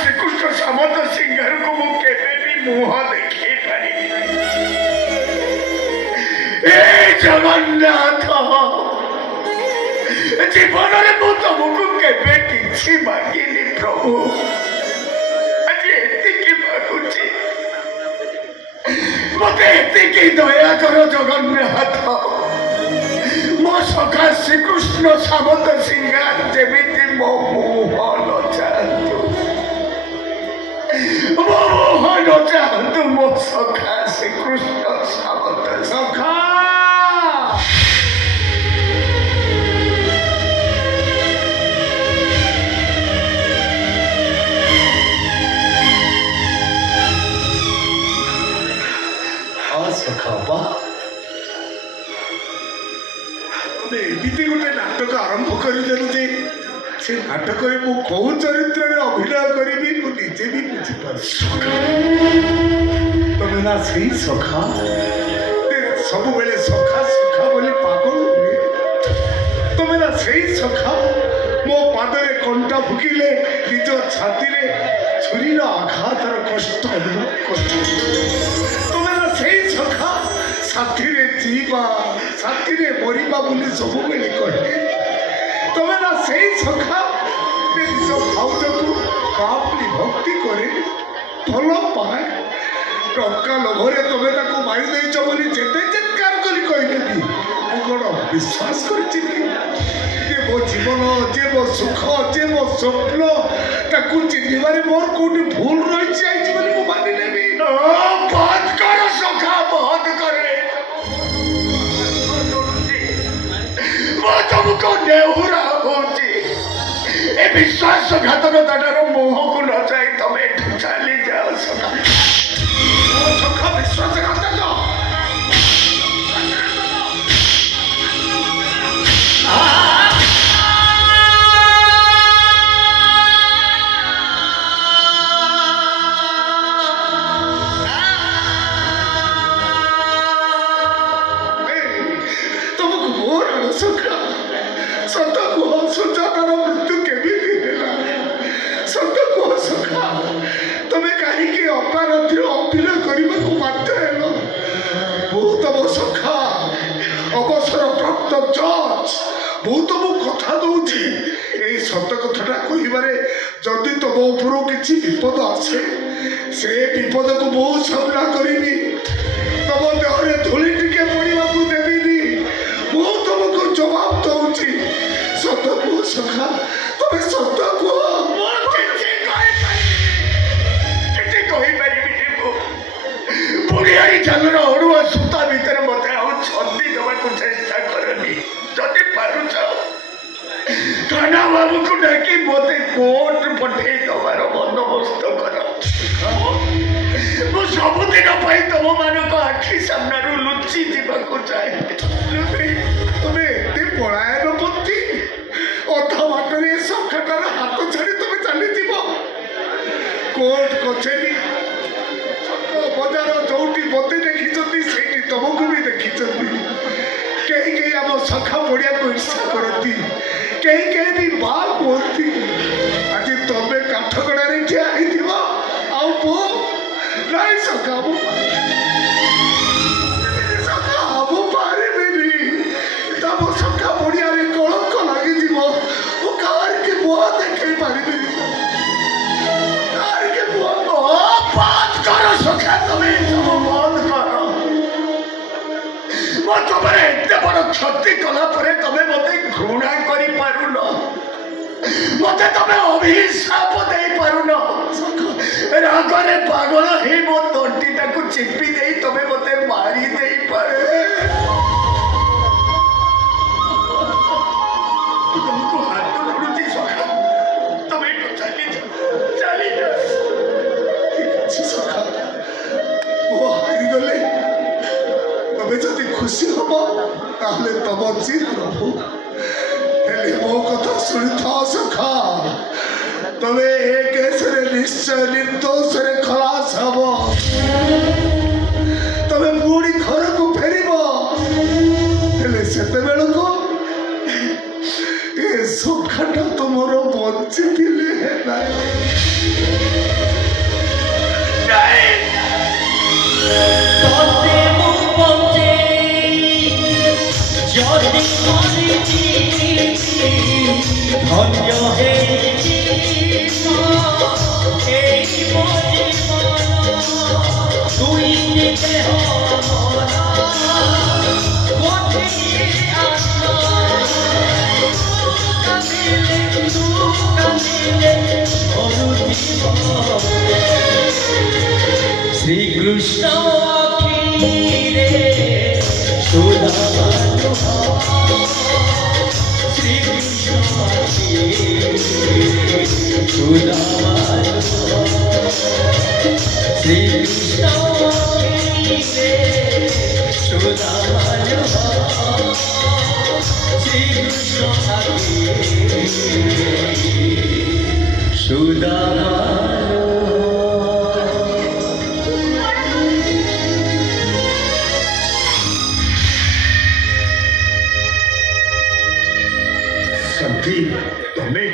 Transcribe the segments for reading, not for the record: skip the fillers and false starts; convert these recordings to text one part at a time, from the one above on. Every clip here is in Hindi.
श्रीकृष्ण सामंत सिंगार को मुझे मुह देखे पारि जगन्नाथ जीवन में मु तुमको केबे किछि मांगिनी प्रभु आज एतिकी मागुछि मते एतिकी दया करो जगन्नाथ मो सखा श्रीकृष्ण सामंत सिंगार जेमिति मो मुह नचातु मोह नचातु मो सखा श्रीकृष्ण सामंत सखा सखाबा एमती गोटे नाटक आरंभ करदे से नाटक में मु कौ चरित्र में अभिनय करी मुझे भी बुझीपार तुम ना सही सखा सब बेले सखा सखा बोले पागल हुए तुम ना सही सखा मो पादरे कंटा फुकिले निज छाती रे छुरी आघातर कष्ट अनुभव कर सखा साथी रे जीवा साथी रे मरिबा बोली सब बेले कहे तमे ना सही सखा निज भाउज को बापली भक्ति करे भल पाए टंका लोभरे तमे ताको मारी देइछ बोली जेते चित्कार करी कहलेबी मु कोन विश्वास करछि जे मो जीवन जे मो सुख जे मो स्वप्न ताको चिन्हिबारे मोर कोठी भूल रहिछि आइछि बोली मु मानि लेबी बात कर सखा बात करे मो तुमको नेहुरा होची ए विश्वासघातकतार मोह को न जाए तमे चली जाओ सखा सखा विश्वासघातक कथा दूची सत कथा कहबारे जदि तुम ऊपर किसी विपद आसे से विपद को बहुत सामना करी तुम देहरे धूली टिके पड़ा देवी मु तुमको जवाब दूची सत कह सखा तुम सत कह जालर अड़ुआ सूता भितर मत छंदी देवाक चेष्टा करनी जदि पारुच थाना बाबू को डाकी मत कोर्ट पठे दबार बंदोबस्त कर मु सबुदिन तुम मान आखि सामना लुचि जावाक चाहे तुम्हें एत पलायन पत्ती अधा बाटर सखाटार हाथ छाड़ी तुम चली कोर्ट कचेरी बजार जोटी मत देखी तुमको भी देखी कहीं कहीं आम सखा पड़िया को ईर्षा करती कहीं कहीं भी बाल बोलती आज तुम्हें काठगड़ा ठिया आउ नाई सखा सखा पारे तम सखा पड़िया कलंक लगी कार के बुआ देखे पारि कार के बुआ बात करो सखा तुम्हें बंद करो तुम एत बड़ क्षति कला तुम मत घृणा कर मत तुम अभिशाप दे पारुन रागरे पागल ही मो तंटीटा को चिपी दे तुम मत मारी दे पारे खुशी हम ताहले तब चित प्रभु हेले मो कथा सुनी था सखा तबे एक केसरे निश्चय निर्दोष रे खलास हब तबे पूरी घर को फेरिबो हेले सेते बेल को ए सखाटा तुमर बंची दिले है नाही तोते मु बंचे जदि मरिची धन्य हे तुई देह गोटे आत्मा तू कांदिले श्री कृष्ण अखिले सुधामानु श्री कृष्ण अखिले सुधामानु श्री कृष्ण अखिले सुधामानु श्री कृष्ण अखिले सुधामानु तुम्हें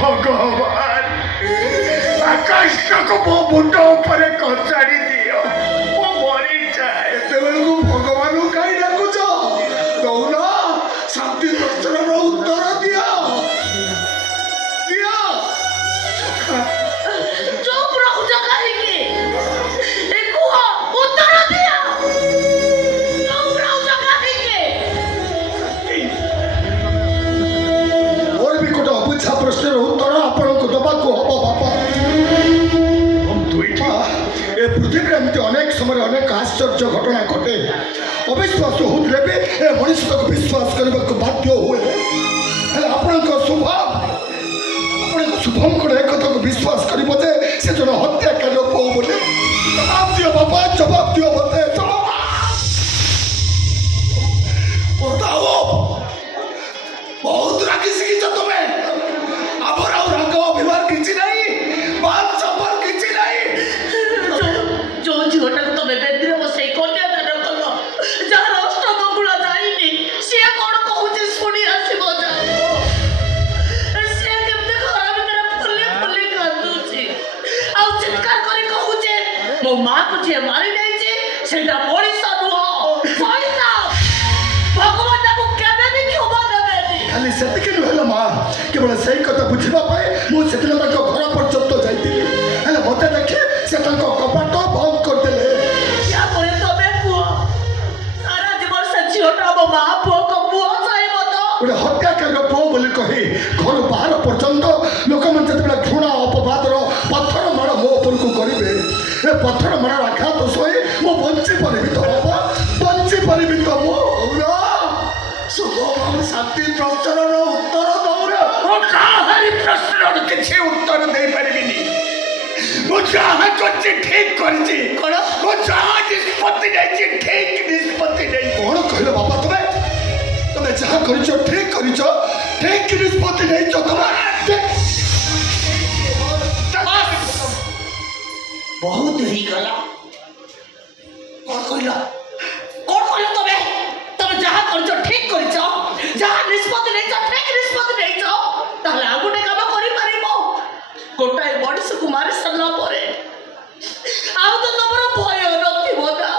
भगवान आकाश को मो मुंड ऊपर कचाड़ी दियो मो मरी जाए को भगवान को कहीं डाकुच दौन शांति प्रश्न उत्तर दिया दिया चुप रहो जगह की उत्तर दिया चुप रहो जगह की और भी कोटा अबुझा प्रश्न उत्तर आपण को दबा को हबो बापा हम दुईटा ए पृथ्वी एमती अनेक समय अनेक आश्चर्य घटना घटे अविश्वास होते भी ए मनुष्य को विश्वास करने को बाध्य हुए आपण स्वभाव आपण शुभम को एक कथा को विश्वास करिबो जे से जन हत्याकारी पो बोले जवाब दियो बापा जवाब दियो मते बताओ बहुत रागी सिखी तुम्हें आबर और राग अभिमान किछि नहीं बात सफल किछि नहीं जो झोटा तो बेबेंद्र बसे कन्या दान कलो जार अष्टमंगल जाईनी से कोन कहूची सुनी आसीबो जा से केमते घर भीतर फुल्ली फुल्ली कांदुची आ चित्कार करी कहूचे मो मां को जे मारी नै जे सेटा मଣିଷ नुह पैसा भगवान को केबे भी क्षमा देबेनी खाली सेतिके रहला मां केवल सही कथा बुझिबा पाए मु सेतिले ताको घर पर्यंत जाईतिली हेले मते देखि से ताको कपाट बंद कर देले क्या करे तबे पुओ सारा जीवन से झियोटा मो मां पुओ को पुओ चाइबो तो गोटे हत्याकारी पो बोली कही घर बाहर पर्यंत लोक मैंने जिते घृणा अपवादर पत्थर माड़ मो उपर को करेंगे ए पत्थर माड़ आघात शोए मो बंची पारि तो बाबा बंची पारि तो मो शुभम शांति प्रश्न उत्तर दौरे काहारी प्रश्न किसी उत्तर दे पारिनी जहाँ करছি ঠিক করছি কোন जहाँ निष्पत्ति नहीं ठीक निष्पत्ति नहीं कौन कहले बाबा तुम्हें तुम्हें जहाँ करिछ ठीक करिछ ठीक निष्पत्ति नहीं तुम्हें बहुत ही गला कौन कहला तबे तबे जहाँ करिछ ठीक करिछ जहाँ निष्पत्ति नहीं ठीक निष्पत्ति नहीं ताहले आ गुटे काम करि पारिबो गोटाए मनुष्य को मारी सारला परे आउ तो तमर भय नथिबो ना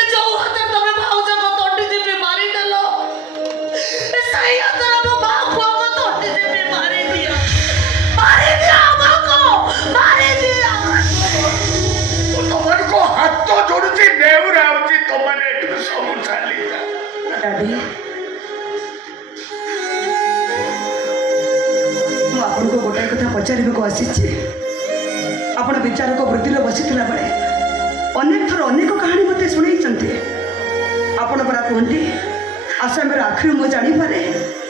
ए जो हाथ तमे भाउज को तोटी दिपे मारी देलो ए सही हाथ मो बा को तोटी दिपे मारी दिया मामा को मारी दिया विचारक वृत्तिर बसीला बेले अनेक थर अनेक कहानी मत शुणी आपण परा कहते आसाम आखिर मु जापे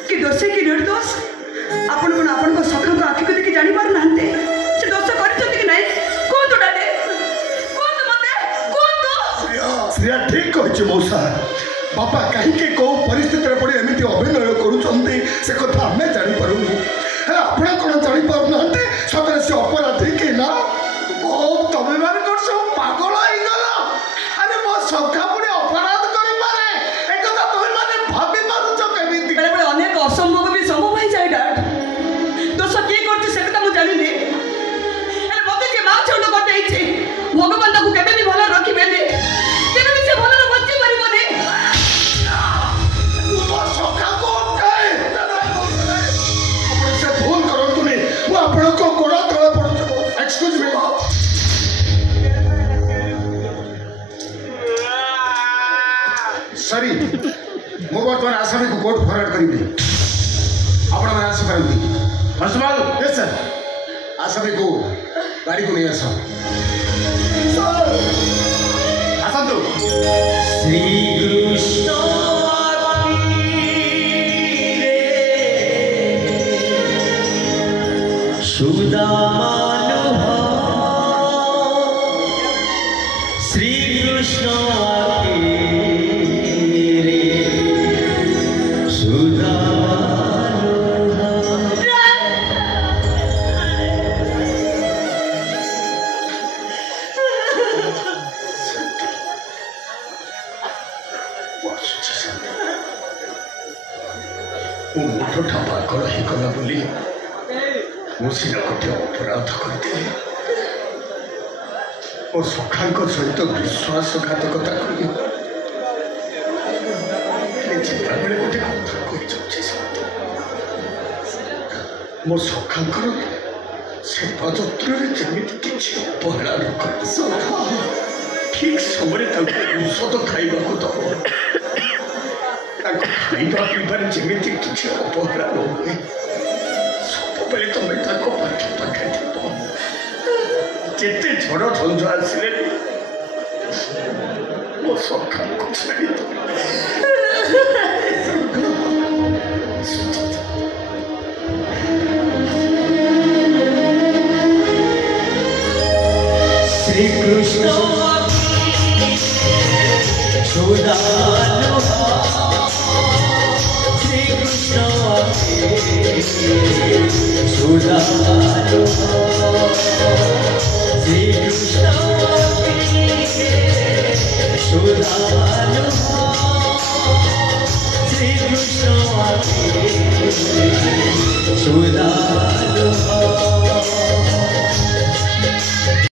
कि दोषी कि निर्दोष आपण कौन आपण सखा को आखि को देखि जानी पार नांते से दोष करछथि कि नहीं कहतु डाले कहतु मते कहतु श्रेया ठीक कहछि मौसा बापा कहीं कौ परिस्थिति पड़े एमती अभिनय करुँचे से कथा आम जापरूँ है आपण कौन जापार ना सतरे से अपराधी कि ना तमें मान कर सब पागल हो गला अरे मो सखा पुणी अपराध करे एक तुम मैंने भाभी पारुच केमी बेले बेले अनेक असंभव भी संभव हो जाए डैड दोष किए कर से कथा मुझे जानी मत जे माँ छोड़ कर भगवान ताकू केबे भी भल रखिबे केबे भी से भल बच्चे पारिबने मो सखा को से भूल करो तुम्हें वो आपण को गोड़ा तले पड़छ एक्सक्यूज मी सॉरी मो बर्तमान आसामी को कोर्ट फॉरवर्ड करी आपण मैंने आसी पारती हर्षपाल यस सर आसामी को गाड़ी को नहीं आस आसतु श्री कृष्ण सुदामानु श्री कृष्ण मुठा पागल हो गला बोली मुझे गोटे अपराध करदे और सखा सहित विश्वासघातकता करी बेले गोटे कथा कही मो सखा सेवा जत्र जमी किसी अपहरण कर ठीक समय औषध खाइबा दब खाइबा पीबार जमी किसी अपहरण हुए सब बेले तुम पाखे जिते झड़ झंझ आसिले मो सखा को छाड़ी श्री कृष्ण सुदामानु श्री कृष्ण सुदामानु श्री कृष्ण